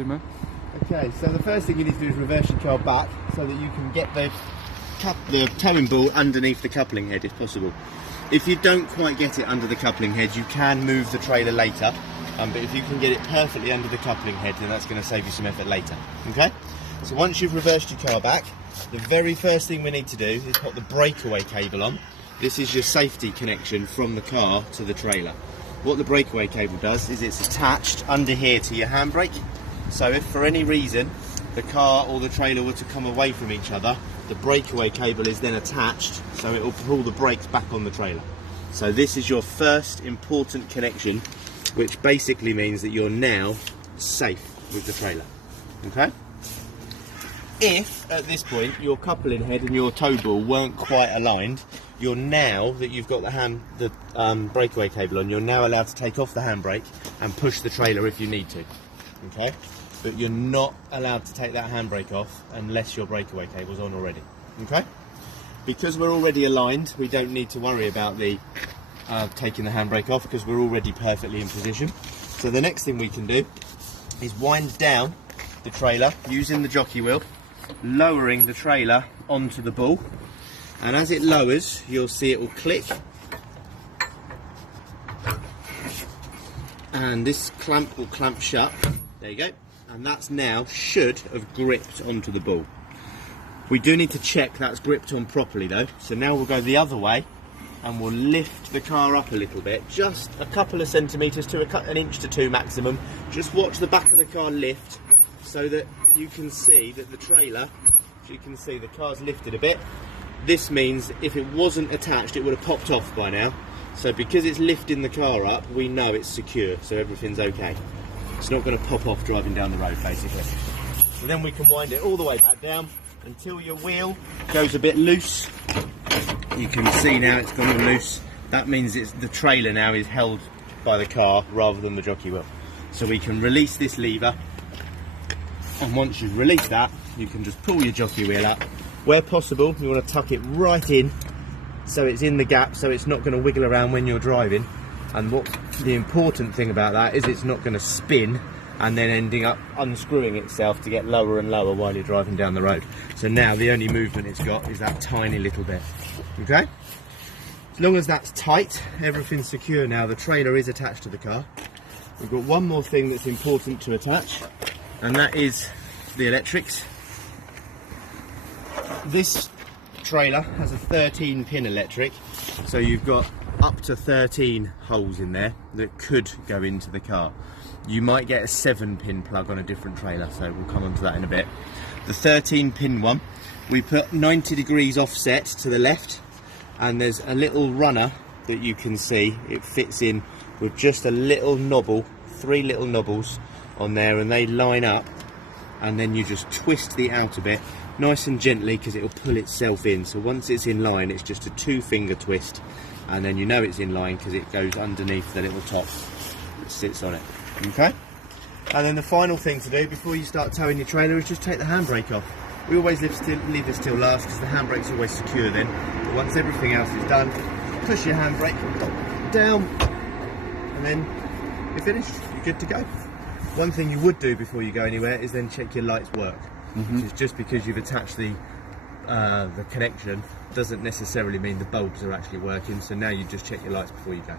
Okay, so the first thing you need to do is reverse your car back so that you can get the towing ball underneath the coupling head if possible. If you don't quite get it under the coupling head, you can move the trailer later, but if you can get it perfectly under the coupling head, then that's going to save you some effort later. Okay? So once you've reversed your car back, the very first thing we need to do is put the breakaway cable on. This is your safety connection from the car to the trailer. What the breakaway cable does is it's attached under here to your handbrake. So if for any reason the car or the trailer were to come away from each other, the breakaway cable is then attached, so it will pull the brakes back on the trailer. So this is your first important connection, which basically means that you're now safe with the trailer. Okay? If at this point your coupling head and your tow ball weren't quite aligned, you're now that you've got the breakaway cable on, you're now allowed to take off the handbrake and push the trailer if you need to. Okay? But you're not allowed to take that handbrake off unless your breakaway cable's on already. Okay? Because we're already aligned, we don't need to worry about the taking the handbrake off because we're already perfectly in position. So the next thing we can do is wind down the trailer using the jockey wheel, lowering the trailer onto the ball, and as it lowers you'll see it will click, and this clamp will clamp shut. There you go. And that's now should have gripped onto the ball. We do need to check that's gripped on properly though. So now we'll go the other way and we'll lift the car up a little bit, just a couple of centimetres to an inch to two maximum. Just watch the back of the car lift so that you can see that the trailer, as you can see, the car's lifted a bit. This means if it wasn't attached it would have popped off by now. So because it's lifting the car up, we know it's secure, so everything's okay. It's not going to pop off driving down the road basically. So then we can wind it all the way back down until your wheel goes a bit loose. You can see now it's gone all loose. That means the trailer now is held by the car rather than the jockey wheel. So we can release this lever, and once you've released that you can just pull your jockey wheel up. Where possible you want to tuck it right in so it's in the gap, so it's not going to wiggle around when you're driving. And what the important thing about that is it's not going to spin and then ending up unscrewing itself to get lower and lower while you're driving down the road. So now the only movement it's got is that tiny little bit. Okay? As long as that's tight, everything's secure now. The trailer is attached to the car. We've got one more thing that's important to attach, and that is the electrics. This trailer has a 13-pin electric, so you've got up to 13 holes in there that could go into the car. You might get a 7-pin plug on a different trailer, so we'll come on to that in a bit. The 13-pin one, we put 90 degrees offset to the left, and there's a little runner that you can see. It fits in with just a little knobble, 3 little knobbles on there, and they line up, and then you just twist the outer bit nice and gently because it will pull itself in. So once it's in line, it's just a 2-finger twist, and then you know it's in line because it goes underneath the little top that sits on it. Okay? And then the final thing to do before you start towing your trailer is just take the handbrake off. We always leave this till last because the handbrake's always secure then. But once everything else is done, push your handbrake down, and then you're finished. You're good to go. One thing you would do before you go anywhere is then check your lights work. Which is just because you've attached the connection doesn't necessarily mean the bulbs are actually working, so now you just check your lights before you go.